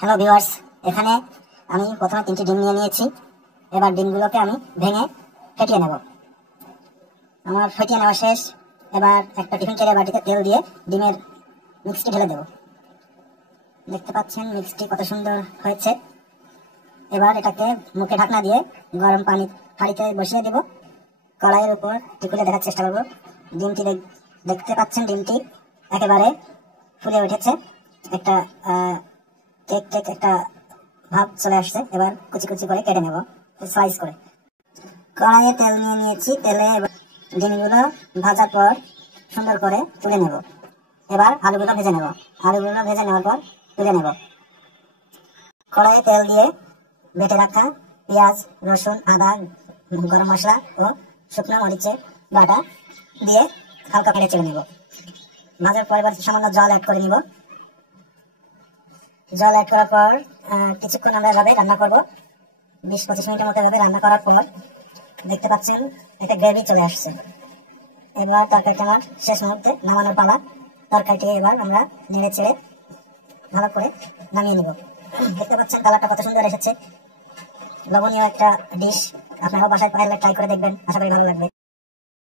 Hello viewers, এখানে আমি প্রথমে 3টি ডিম নিয়ে নিয়েছি। এবার ডিমগুলোকে আমি ভেঙে ফেটিয়ে নেব। আমার ফেটিয়ে নেওয়া শেষ। এবার একটা টিফিন কেটে বাটিতে তেল দিয়ে ডিমের মিক্সটি ঢেলে দেব। দেখতে পাচ্ছেন মিক্সটি কত সুন্দর হয়েছে। এবার এটাকে মুখে ঢাকনা দিয়ে গরম পানি হাঁড়িতে বসিয়ে দেব। কড়াইয়ের উপর খুলে দেখার চেষ্টা করব। ডিমটি দেখতে পাচ্ছেন ডিমটি একেবারে ফুলে উঠেছে। একটা কেক একটা ভাব চলে আসছে। এবার কুচি কুচি করে কেটে নেব, স্লাইস করে। কড়াইয়ে তেল নিয়ে নিয়েছি। তেলে এবার ডিমগুলো ভাজার পর সুন্দর করে তুলে নেব। এবার আলুগুলো ভেজে নেব। আলুগুলো ভেজে নেওয়ার পর তুলে নেব। কড়াইয়ে তেল দিয়ে বেটে রাখা পেঁয়াজ, রসুন, আদা, গরম মশলা ও শুকনো মরিচের বাটা দিয়ে হালকা করে চেড়ে নেব। ভাজার পর এবার সামান্য জল অ্যাড করে নিব। জল অ্যাড করার পর কিছুক্ষণ আমরা এভাবে রান্না করব। 20-25 মিনিটের মতো এভাবে রান্না করার পর দেখতে পাচ্ছেন একটা গ্রেভি চলে আসছে। এবার তরকারিটা আমার শেষ মুহূর্তে নামানোর পালা। তরকারিটি এবার আমরা নেড়ে চেড়ে ভালো করে নামিয়ে নেব। দেখতে পাচ্ছেন কালারটা কত সুন্দর এসেছে। লবণীয় একটা ডিশ। আপনারাও বাসায় পারলে ট্রাই করে দেখবেন, আশা করি ভালো লাগবে।